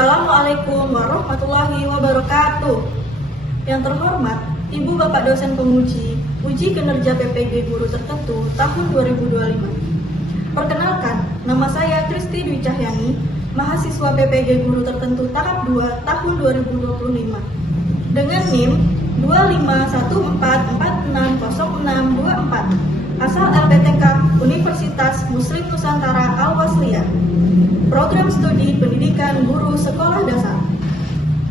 Assalamualaikum warahmatullahi wabarakatuh. Yang terhormat, Ibu Bapak dosen penguji uji kinerja PPG guru tertentu tahun 2025. Perkenalkan, nama saya Kristi Dwi Cahyani, mahasiswa PPG guru tertentu tahap 2 tahun 2025. Dengan NIM 25144600624, asal LPTK Universitas Muslim Nusantara Al-Wasliyah. Program studi pendidikan guru sekolah dasar.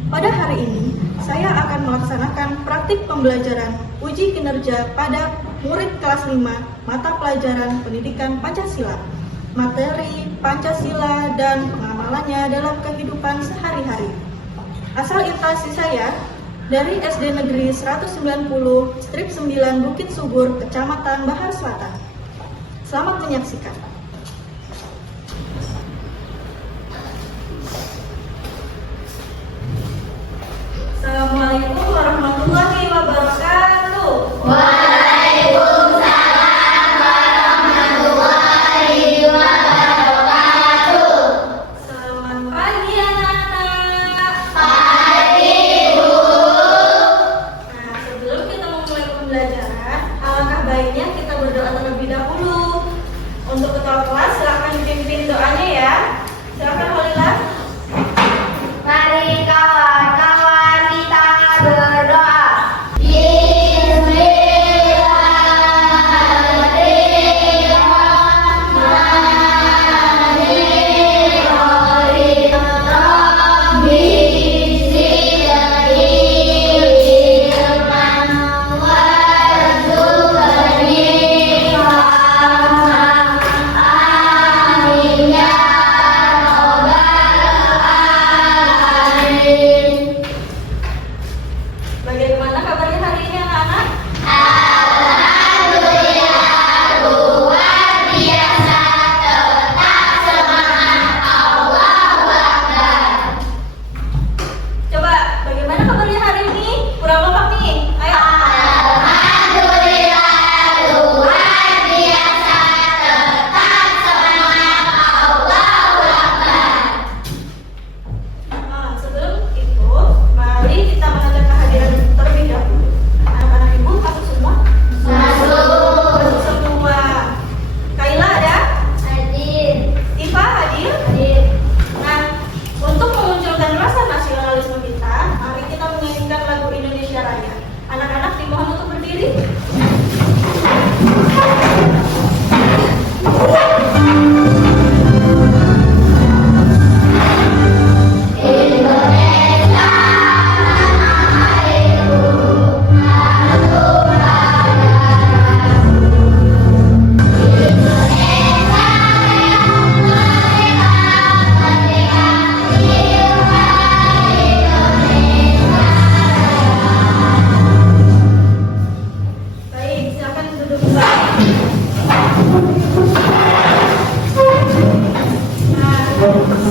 Pada hari ini, saya akan melaksanakan praktik pembelajaran uji kinerja pada murid kelas 5 mata pelajaran pendidikan Pancasila, materi Pancasila dan pengamalannya dalam kehidupan sehari-hari. Asal instansi saya dari SD Negeri 190/9 Bukit Subur, Kecamatan Bahar Selatan. Selamat menyaksikan. Assalamualaikum warahmatullahi wabarakatuh. Waalaikumsalam warahmatullahi wabarakatuh. Selamat pagi anak-anak. Pagi, Bu. Nah, sebelum kita memulai pembelajaran, alangkah baiknya kita berdoa terlebih dahulu. Untuk ketua kelas, silakan dipimpin doanya ya. Silakan Holila. Mari kawan-kawan kita berdoa. Bagaimana kabarnya hari ini anak-anak? Alhamdulillah luar biasa, tetap semangat, Allahu Akbar. Coba, bagaimana kabarnya hari ini? Kurang lompat nih. Ayo. Alhamdulillah luar biasa, tetap semangat, Allahu Akbar. Nah, sebelum itu, mari kita mengajak kehadiran terlebih dahulu. Anak-anak ibu masuk semua? Masuk semua. Kaila ada? Hadir. Tifa hadir? Nah, untuk memunculkan rasa nasionalisme kita, mari kita menyanyikan lagu Indonesia Raya. Anak-anak dimohon untuk berdiri. Baik, silakan duduk kembali. Nah,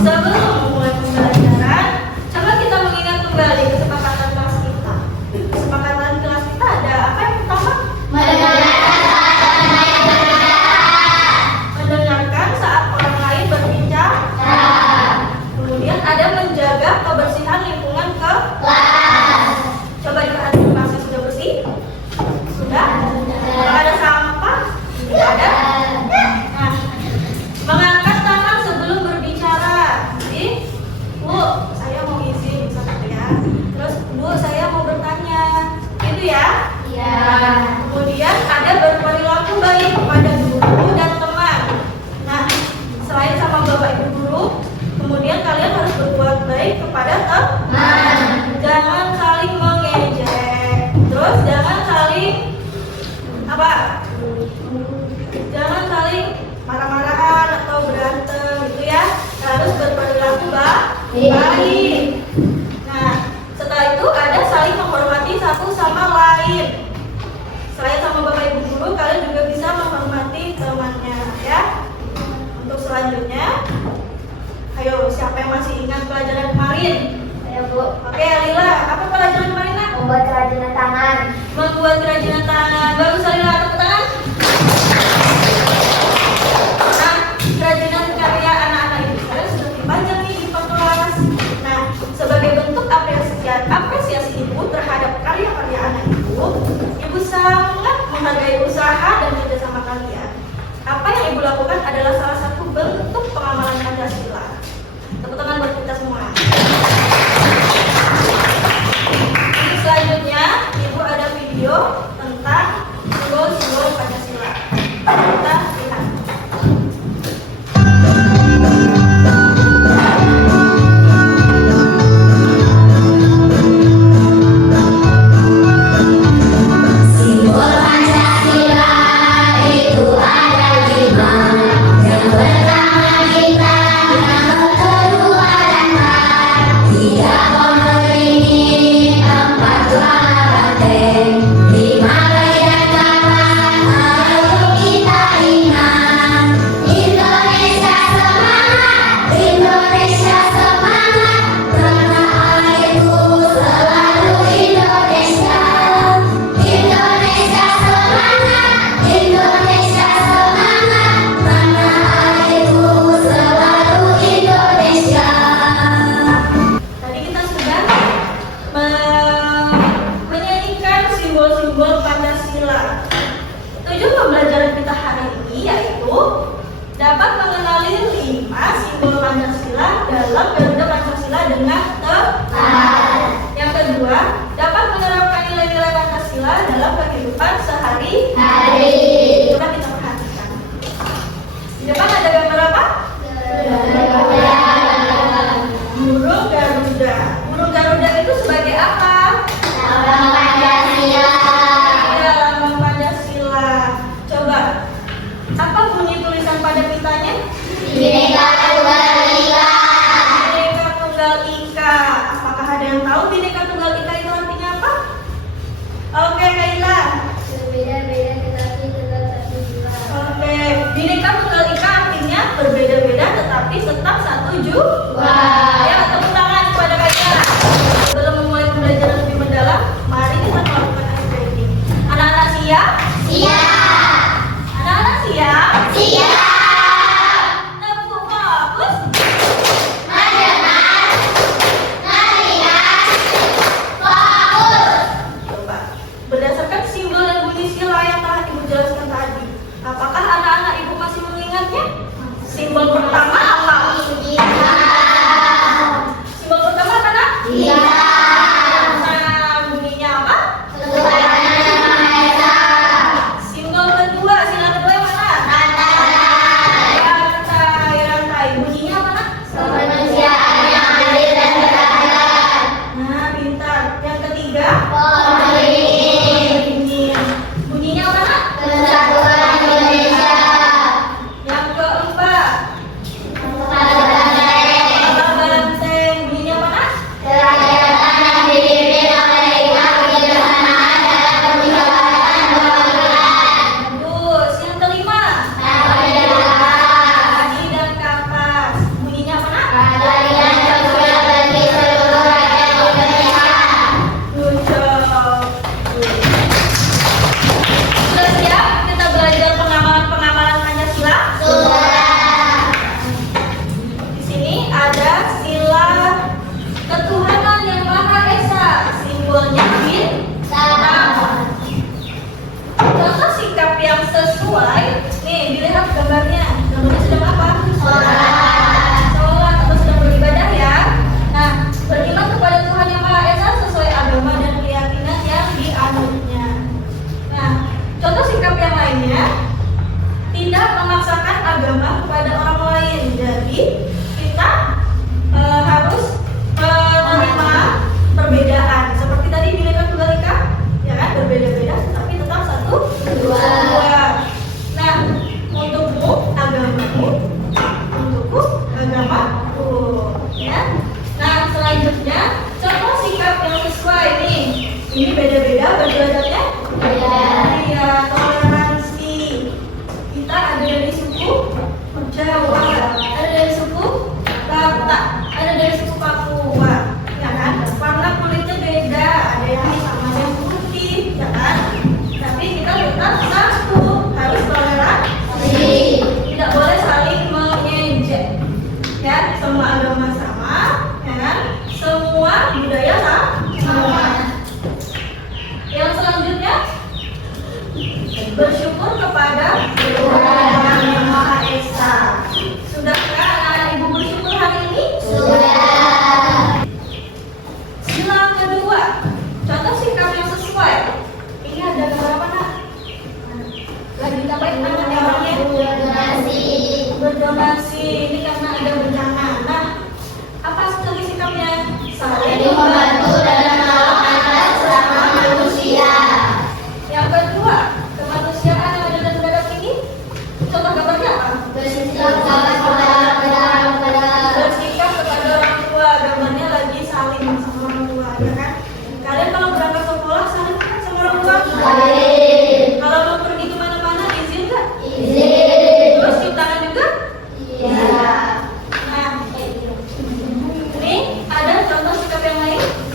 sebelum memulai pembelajaran, coba kita mengingat kembali kesepakatan kelas kita. Kesepakatan kelas kita ada apa yang pertama? Mendengarkan saat orang lain berbicara. Kemudian ada menjaga kebersihan lingkungan kelas. Coba diperhatikan kelasnya sudah bersih? Sudah? Kalau ada sampah? Tidak ada? Nah, mengangkat tangan sebelum berbicara. Jadi, Bu, saya mau izin satu ya. Terus, Bu, saya mau bertanya. Gitu ya? Iya. Kemudian ada berperilaku baik kepada guru dan teman. Nah, selain sama Bapak Ibu guru, kemudian kalian harus berbuat baik kepada teman. Jangan saling mengejek. Terus jangan saling apa? Jangan saling marah-marahan atau berantem gitu ya. Harus berperilaku baik. Nah, setelah itu ada saling menghormati satu sama lain. Selain sama Bapak Ibu guru, kalian juga bisa menghormati temannya ya. Untuk selanjutnya, ayo siapa yang masih ingat pelajaran kemarin? Ayo, Bu. Oke, Lila, apa pelajaran kemarin nak? Membuat kerajinan tangan. Membuat kerajinan tangan. Bagus Lila, tepuk tangan. Nah, kerajinan karya anak-anak ini kalian sudah dipajang nih di kelas. Nah, menghargai usaha dan kerjasama kalian. Apa yang Ibu lakukan adalah salah satu bentuk pengamalan Pancasila. Tepuk tangan buat kita semua. Selanjutnya, Ibu ada video tentang simbol-simbol Pancasila. Kita lihat. Simbol Pancasila. Tujuan pembelajaran kita hari ini yaitu dapat mengenali 5 simbol Pancasila dalam Garuda Pancasila dengan tepat. Yang kedua, dapat menerapkan nilai-nilai Pancasila dalam kehidupan sehari-hari. Coba kita perhatikan. Di depan ada gambar apa? Burung Garuda. Burung Garuda itu sebagai apa? Lambang Pancasila. Apa bunyi tulisan pada pitanya? Bhinneka Tunggal Ika. Bhinneka Tunggal Ika. Apakah ada yang tahu Bhinneka Tunggal Ika itu artinya apa? Oke, Kaila. Berbeda-beda tetapi tetap satu jua. Oke, Bhinneka Tunggal Ika artinya berbeda-beda tetapi tetap satu jua. Ya, tepuk tangan kepada Kaila. Sebelum memulai pembelajaran lebih mendalam, mari kita melakukan activity. Anak-anak siap? Siap. Siap? Siap. Tepuk fokus. Mendengar. Melihat. Fokus. Coba, berdasarkan simbol dan bunyi sila yang telah Ibu jelaskan tadi, apakah anak-anak Ibu masih mengingatnya? Simbol pertama apa? Simbol pertama apa, Nak? Iya. Nah, bunyinya apa? Tuhan Yang Maha Esa. Simbol kedua, sila kedua yang mana? Rantai. Bunyinya apa, Nak? Kemanusiaan yang adil dan beradab. Nah, pintar. Yang ketiga? Komunis. Bunyinya apa, Nak? Kesatuan Indonesia. Yang keempat? Banteng. Bunyinya apa, Nak? Kerakyatan yang dipimpin oleh hikmah kebijaksanaan dalam permusyawaratan kebangsaan. Bagus. Yang kelima? Haji dan Kapas. Bunyinya apa, Nak? Keadilan sosial bagi seluruh rakyat Indonesia. Good job. Sudah siap kita belajar pengamalan Pancasila? Sudah. Di sini ada sila ketuhanan yang Maha Esa. Simbolnya bintang. Contoh sikap yang sesuai. Nih, dilihat gambarnya. Gambarnya sedang apa? Sholat atau sedang beribadah ya. Nah, beriman kepada Tuhan yang Maha Esa sesuai agama dan keyakinan yang dianutnya. Nah, contoh sikap yang lainnya, tidak memaksakan agama kepada orang lain. Jadi kita harus menerima perbedaan. Seperti tadi Bhinneka Tunggal Ika, ya kan, berbeda-beda tetapi tetap satu Dua. Nah, untukmu agamamu, untukku agamaku, ya. Nah, selanjutnya contoh sikap yang sesuai nih. Ini beda-beda berdasarnya. Iya, toleransi. Kita ada dari suku Jawa, ada dari suku Batak, ada dari suku Papua, ya kan? Warna kulitnya beda, ada yang hitam, ada yang putih, ya kan? Tapi kita tetap satu, harus toleransi. Tidak boleh saling mengejek, ya. Semua agama sama, ya kan? Semua budaya sama. Yang selanjutnya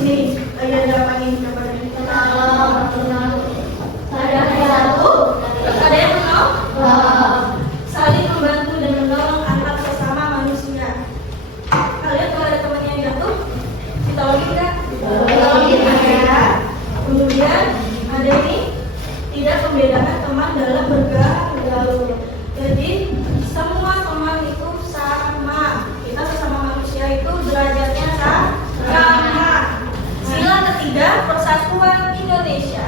Nih, lagi ada apa nih? Ada yang menolong? Saling membantu dan menolong antar sesama manusia. Kalian kalau ada teman yang jatuh, ditolongin nggak? Ditolongin ya. Kemudian ada ini, tidak membedakan teman dalam bergaul. Jadi semua teman itu sama. Kita sesama manusia itu derajatnya sama. Sila ketiga, persatuan Indonesia.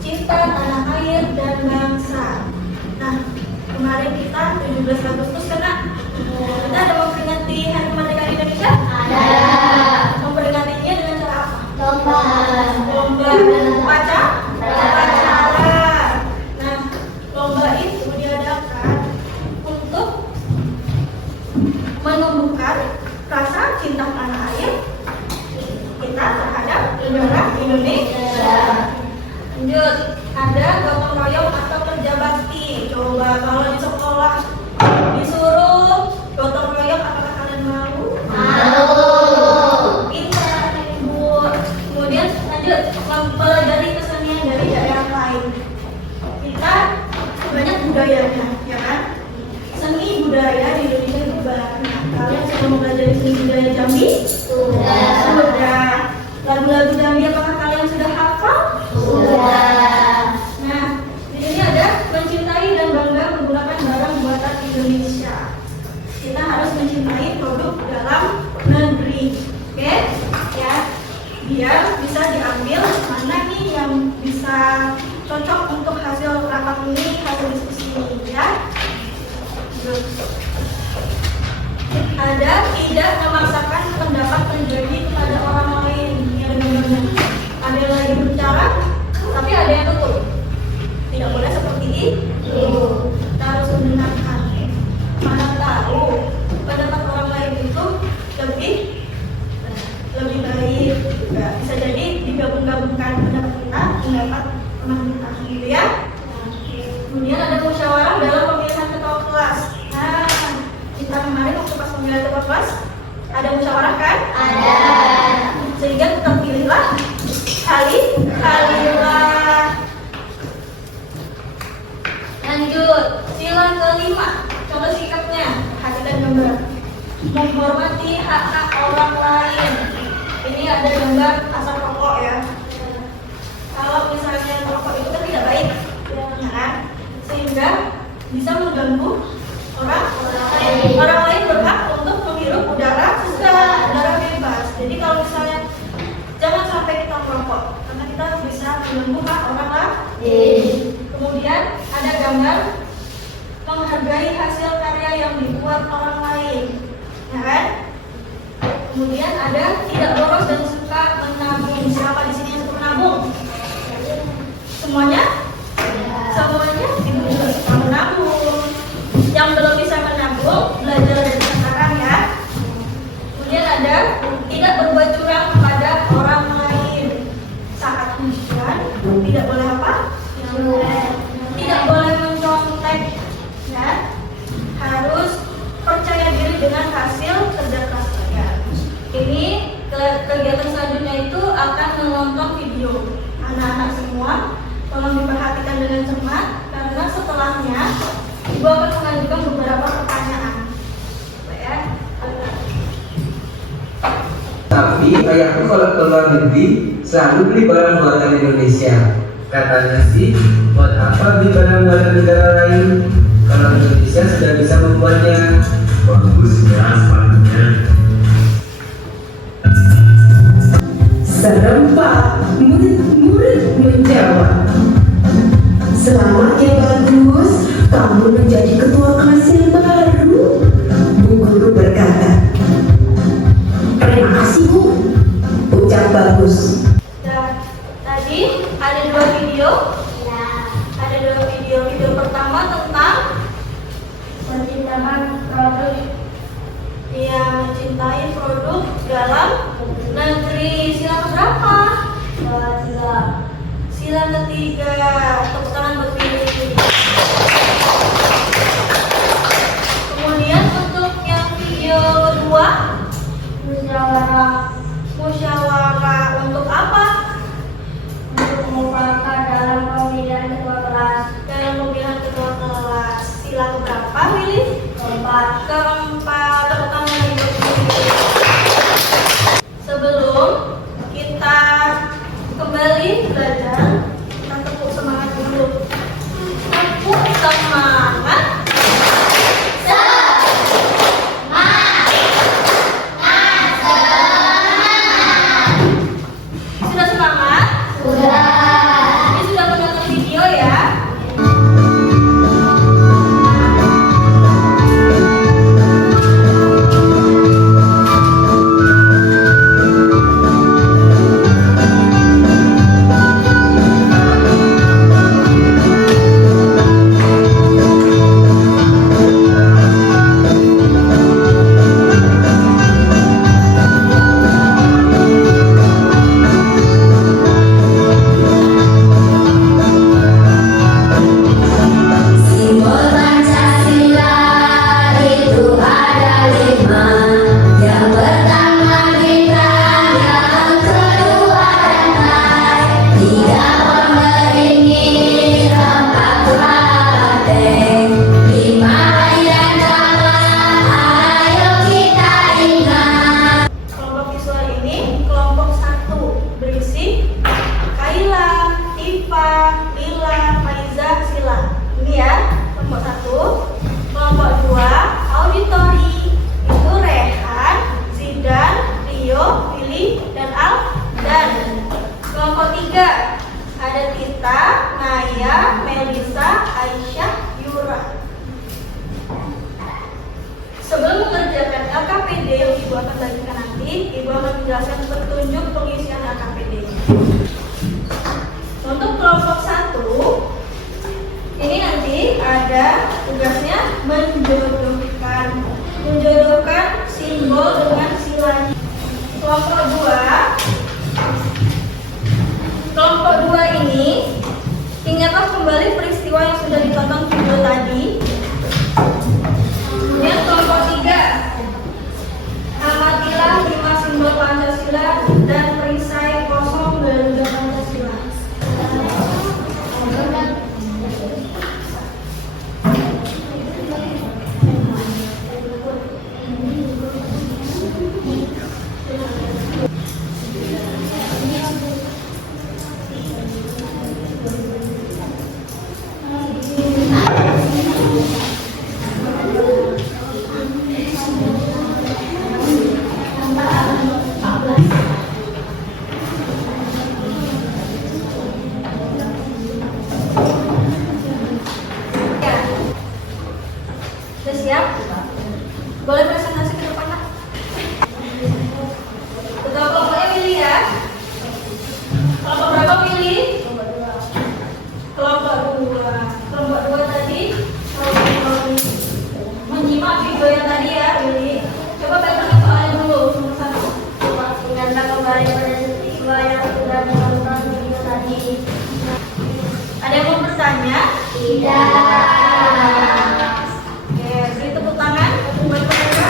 Cinta tanah air dan bangsa. Nah, kemarin kita 17 Agustus kena. Kita ada memperingati Hari Kemerdekaan Indonesia? Ada. Memperingatinya dengan cara apa? Lomba. Lomba dan upacara. Nah, lomba itu diadakan untuk menumbuhkan rasa cinta tanah air kita terhadap negara Indonesia. Lanjut, ada gotong royong atau kerja bakti. Coba kalau di sekolah disuruh gotong royong, apakah kalian mau? Mau. Pintar, Ibu. Kemudian lanjut, mempelajari kesenian dari daerah lain. Kita banyak budayanya, ya kan? Seni budaya di Indonesia itu banyak. Kalian sudah mempelajari seni budaya Jambi? Sudah. Lagu-lagu Jambi apakah kalian sudah hafal? Sudah. Nah, di sini ada mencintai dan bangga menggunakan barang buatan Indonesia. Kita harus mencintai produk dalam negeri, oke? Ya, biar bisa diambil mana nih yang bisa cocok untuk hasil rapat ini, hasil diskusi ini, ya. Ada tidak memaksakan pendapat pribadi kepada orang lain. Ya, benar-benar. Ada yang lagi berbicara, tapi ada yang tutup. Tidak boleh seperti itu. Kita harus mendengarkan. Mana tahu pendapat orang lain itu lebih baik. Juga bisa jadi digabung-gabungkan pendapat kita, pendapat teman kita, gitu ya. Kemudian ada musyawarah dalam pemilihan ketua kelas. Nah, kita kemarin waktu pas pemilihan ketua kelas ada musyawarah kan? Ada. Sehingga terpilihlah Khalilullah. Lanjut, sila kelima. Coba sikapnya, perhatikan gambar. Menghormati hak-hak orang lain. Ini ada gambar asap rokok ya. Kalau misalnya rokok itu kan tidak baik, ya kan? Sehingga bisa mengganggu orang lain berhak untuk menghirup udara segar, udara bebas. Jadi kalau misalnya jangan sampai kita merokok, karena kita bisa mengganggu hak orang lain. Kemudian ada gambar menghargai hasil karya yang dibuat orang lain, ya kan? Kemudian ada tidak boros dan suka menabung. Siapa di sini yang suka menabung? Semuanya? Semuanya itu suka menabung. Yang belum bisa menabung, belajar dari sekarang ya. Kemudian ada tidak berbuat curang kepada orang lain. Saat ujian tidak boleh apa? Tidak boleh mencontek, ya. Harus percaya diri dengan hasil kerja keras kalian. Ini kegiatan selanjutnya itu akan menonton video. Anak-anak semua tolong diperhatikan dengan cermat, karena setelahnya Ibu akan mengajukan beberapa pertanyaan. Ya. Tapi ayahku kalau ke luar negeri selalu beli barang buatan Indonesia. Katanya sih, buat apa beli barang buatan negara lain kalau Indonesia sudah bisa membuatnya? Bagus ya sepatunya. Serempak murid-murid menjawab. Selamat ya bagus, kamu menjadi ketua kelas yang baru. Bu guru berkata. Terima kasih Bu, ucap bagus. Nah, tadi ada dua video. Ada dua video. Video pertama tentang mencintai produk. Iya, mencintai produk dalam negeri. Sila keberapa? Sila ketiga. Tepuk tangan buat video ini. Kemudian untuk yang video kedua, musyawarah Musyawarah untuk apa? Untuk mengumpulkan dalam pemilihan ketua kelas. Dalam pemilihan ketua kelas. Sila keberapa, Willy? Keempat. Keempat. Tepuk tangan lagi buat Willy. Sebelum kita kembali belajar, kita tepuk semangat dulu. Tepuk semangat. Sudah semangat? Sudah. Ini sudah menonton video ya? Simbol Pancasila itu ada 5. Yang pertama bintang, yang kedua rantai, 3 beringin, 4 banteng, 5 dan kawan, ayo kita ingat. Kelompok visual ini kelompok 1 berisi Kaila, Tifa, Lila, Faiza, Sila. Ini ya, kelompok 1. Kelompok 2 auditori. Itu Rehan, Zidan, Rio, Willy, dan Al. Dan kelompok 3 ada Tita, Naya, Melisa, Aisyah, Yura. Sebelum mengerjakan LKPD yang Ibu akan bagikan nanti, Ibu akan menjelaskan petunjuk pengisian LKPD. Untuk kelompok 1, ini nanti ada tugasnya menjodohkan simbol dengan silanya. Kelompok 2 ini ingatlah kembali peristiwa yang sudah ditonton video tadi. Kemudian kelompok 3, amatilah 5 simbol Pancasila dan perisai kosong Garuda Pancasila. Ya. Sudah siap? Boleh presentasi ke depan, Nak? Ketua kelompoknya Willy ya. Kelompok berapa Willy? Kelompok 2. Kelompok 2 tadi menyimak video yang tadi ya Willy. Coba baca soalnya dulu nomor 1. Ingatlah kembali pada peristiwa yang sudah ditonton video tadi. Ada yang mau bertanya? Tidak. Oke, beri tepuk tangan buat mereka.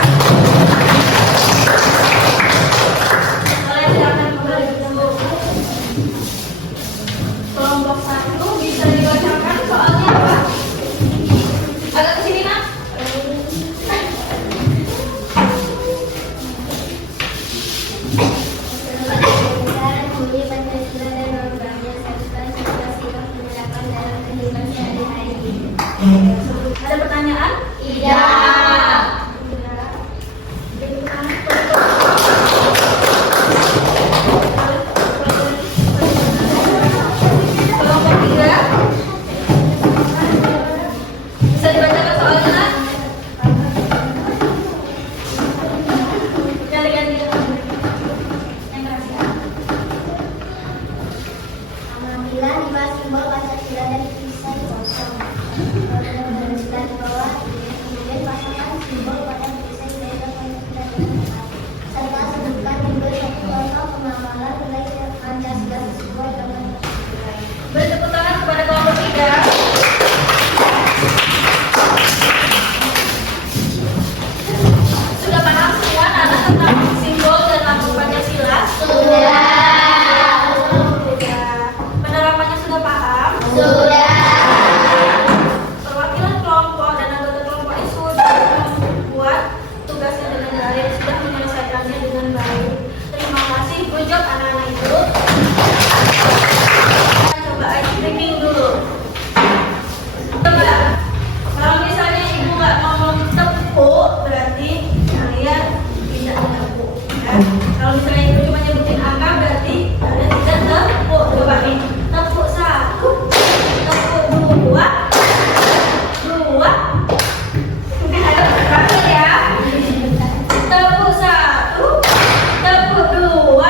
Kalian silakan kembali dulu. Kelompok 1 bisa dibacakan soalnya apa? Agak ke sini, Nak. Kemudian Pancasila dan programnya serta sikap menerapkan dalam kehidupan sehari-hari. Ada pertanyaan? Tidak. Beri tepuk tangan. Kelompok 3 bisa dibacakan soalnya, Nak? Ganti-ganti. Kalau misalnya ibu cuma nyebutin angka berarti kalian tidak tepuk. Coba nih, tepuk 1, tepuk 2, 2. Ayo terakhir ya. Tepuk 1, tepuk 2,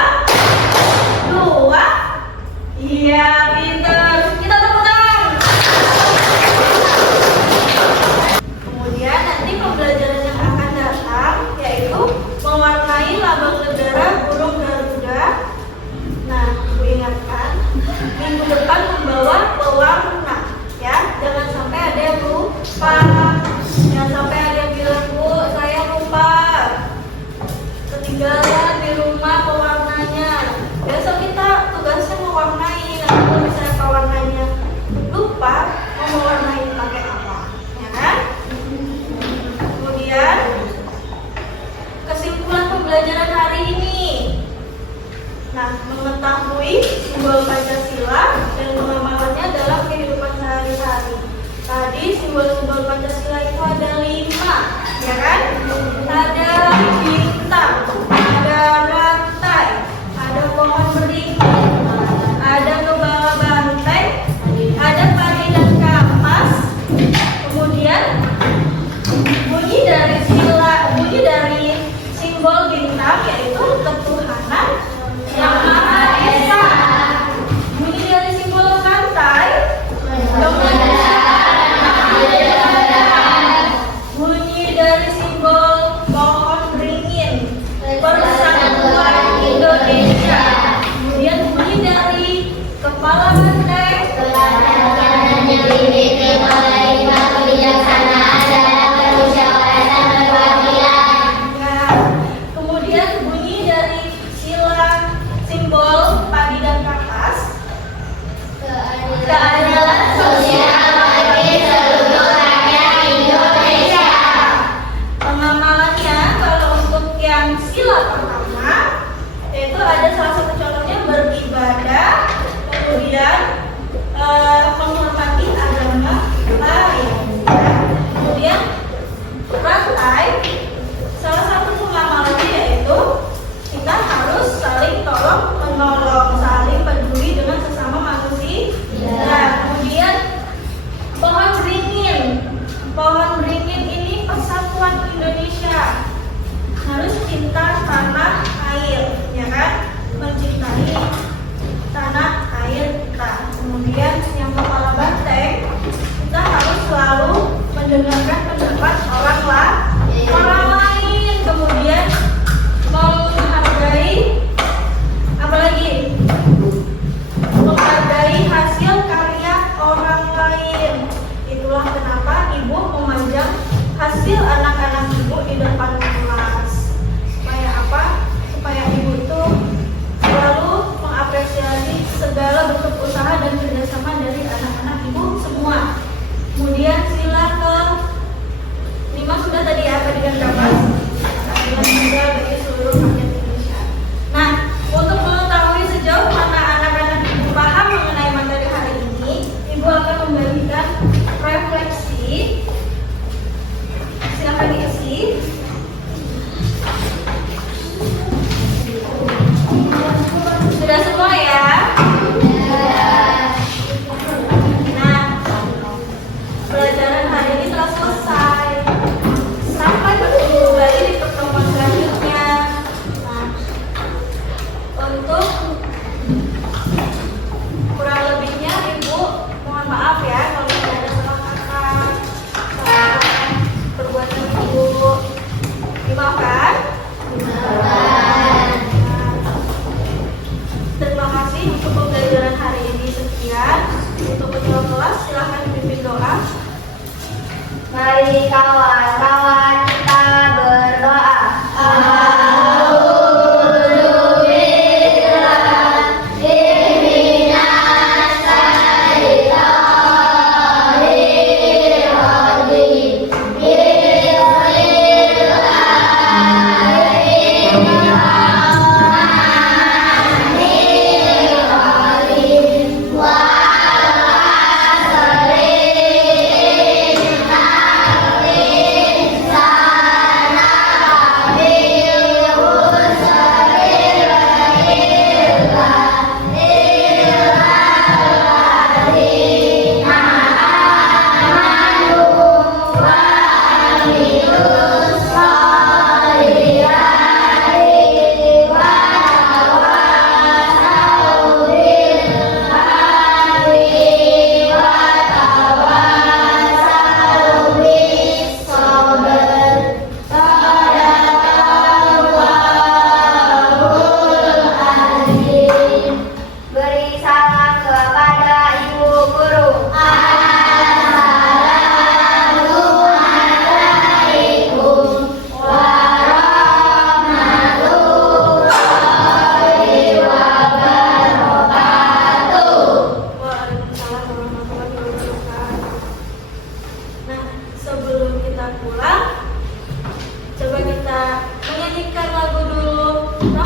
2. Iya, pintar. Kita tepuk tangan. Kemudian nanti pembelajaran yang akan datang yaitu mewarnai lambang negara burung Garuda. Nah, Ibu ingatkan minggu depan membawa pewarna, ya. Jangan sampai ada yang lupa. Jangan sampai ada yang bilang, Bu, saya lupa. Ketinggalan di rumah pewarnanya. Besok kita tugasnya mewarnai. Nanti kalau misalnya pewarnanya lupa, mau mewarnai pakai apa? Ya kan? Kemudian kesimpulan pembelajaran hari ini. Nah, mengetahui simbol Pancasila dan mengamalkannya dalam kehidupan sehari-hari. Tadi simbol-simbol Pancasila itu ada 5, ya kan? Ada bintang, ada rantai, ada pohon beringin, ada kebala banteng, ada padi dan kapas. Kemudian bunyi dari simbol bintang yaitu ketuhanan yang Maha Esa. Bunyi dari simbol rantai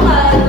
nggak lagi